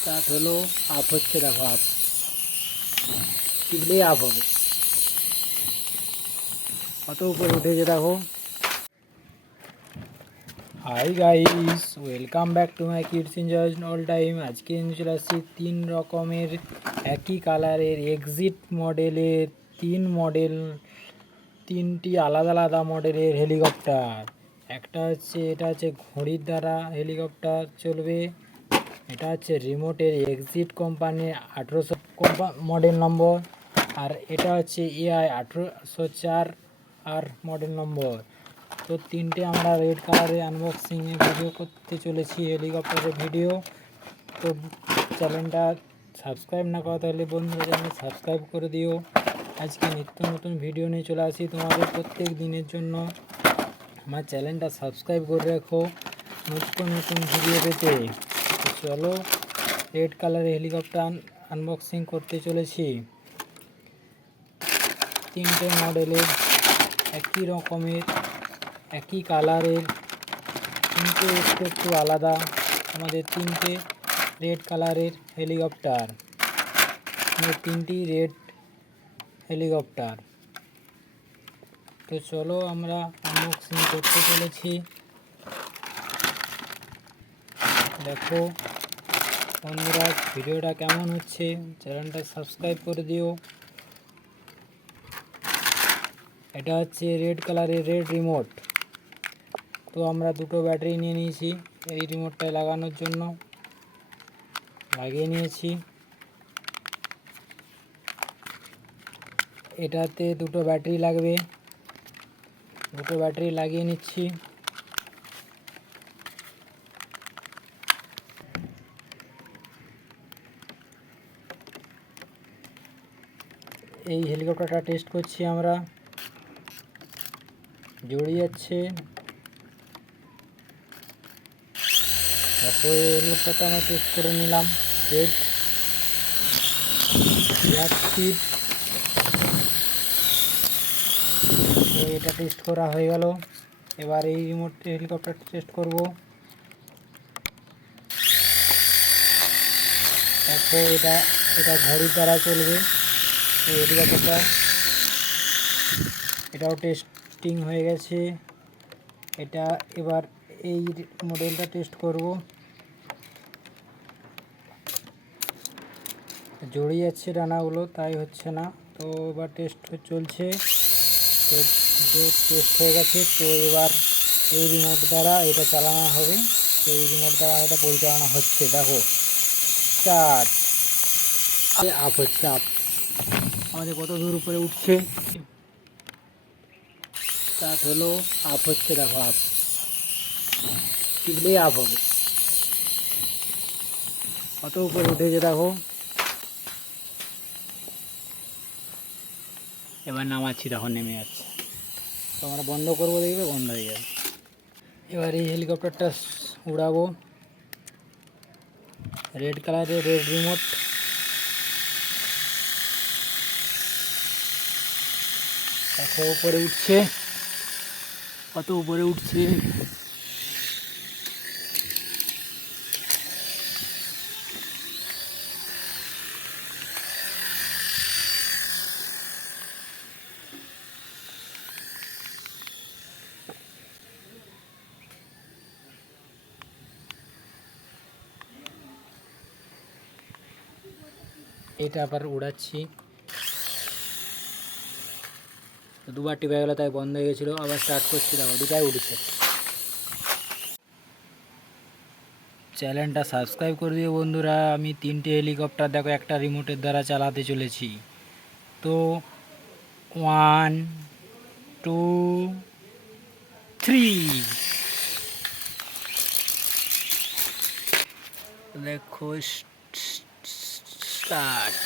Start হলো। Up হচ্ছে, দেখো আপ টিপলেই আপ হবে। কত উপরে উঠেছে দেখো। Hi guys, welcome back to my kids enjoy all time. আজকে নিয়ে চলে আসছি 3 রকমের একই কালারের এক্সিট মডেলের 3টি আলাদা আলাদা মডেলের হেলিকপ্টার। এটা হচ্ছে ঘড়ির দ্বারা হেলিকপ্টার চলবে। এটা হচ্ছে রিমোটের এক্সিট কোম্পানির 1800 মডেল নম্বর। আর এটা হচ্ছে এআই 1804 আর মডেল নম্বর। তো তিনটে আমরা রেড কালারের আনবক্সিংয়ে ভিডিও করতে চলেছি, হেলিকপ্টারের ভিডিও। তো চ্যানেলটা সাবস্ক্রাইব না করা তাহলে বন্ধুরা চ্যানেল সাবস্ক্রাইব করে দিও। আজকে নিত্য নতুন ভিডিও নিয়ে চলে আসি তোমাদের প্রত্যেক দিনের জন্য। আমার চ্যানেলটা সাবস্ক্রাইব করে রাখো নিত্য নতুন ভিডিও পেতে। তো চলো রেড কালারের হেলিকপ্টার আনবক্সিং করতে চলেছি। 3টে মডেলের একই রকমের একই কালারের, কিন্তু একটু আলাদা। আমাদের 3টে রেড কালারের হেলিকপ্টার, 3টি রেড হেলিকপ্টার। তো চলো আমরা আনবক্সিং করতে চলেছি। দেখো বন্ধুরা ভিডিওটা কেমন হচ্ছে, চ্যানেলটা সাবস্ক্রাইব করে দিও। এটা হচ্ছে রেড কালারের রেড রিমোট। তো আমরা দুটো ব্যাটারি নিয়ে নিয়েছি এই রিমোটটায় লাগানোর জন্য, লাগিয়ে নিয়েছি। এটাতে দুটো ব্যাটারি লাগবে, দুটো ব্যাটারি লাগিয়ে নিচ্ছি। এই হেলিকপ্টারটা টেস্ট করছি আমরা, জড়িয়ে যাচ্ছে। তারপরে হেলিকপ্টারটা আমরা টেস্ট করে নিলাম। Red black speed. তো এটা টেস্ট করা হয়ে গেল। এবার এই রিমোট হেলিকপ্টার টেস্ট করব। দেখো এটা ঘড়ির দ্বারা চলবে এই হেলিকপ্টারটা। এটাও টেস্টিং হয়ে গেছে। এটা এবার এই মডেলটা টেস্ট করব। জড়িয়ে যাচ্ছে ডানাগুলো, তাই হচ্ছে না। তো এবার টেস্ট চলছে। তো টেস্ট হয়ে গেছে। তো এবার এই রিমোট দ্বারা এটা চালানো হবে। তো এই রিমোট দ্বারা এটা পরিচালনা হচ্ছে। দেখো স্টার্ট, আপ হচ্ছে, আপ আমাদের কত দূর উপরে উঠছে। স্টার্ট হলো, আপ হচ্ছে, দেখো আপ টিপলেই আপ হবে। কত উপরে উঠেছে দেখো। এবার নামাচ্ছি, তখন নেমে যাচ্ছে। তো আমরা বন্ধ করবো, দেখবে বন্ধ হয়ে যাবে। এবার এই হেলিকপ্টারটা উড়াবো। রেড কালারের রেড রিমোট। দেখো উপরে উঠছে, কত উপরে উঠছে। এটা আবার উড়াচ্ছি। দুবার টিপে গেলো তাই বন্ধ হয়ে গেছিলো, আবার স্টার্ট করছি। দেখো দুটাই উঠেছে। চ্যানেলটা সাবস্ক্রাইব করে দিও বন্ধুরা। আমি 3টে হেলিকপ্টার দেখো একটা রিমোটের দ্বারা চালাতে চলেছি। তো 1 2 3 দেখো স্টার্ট।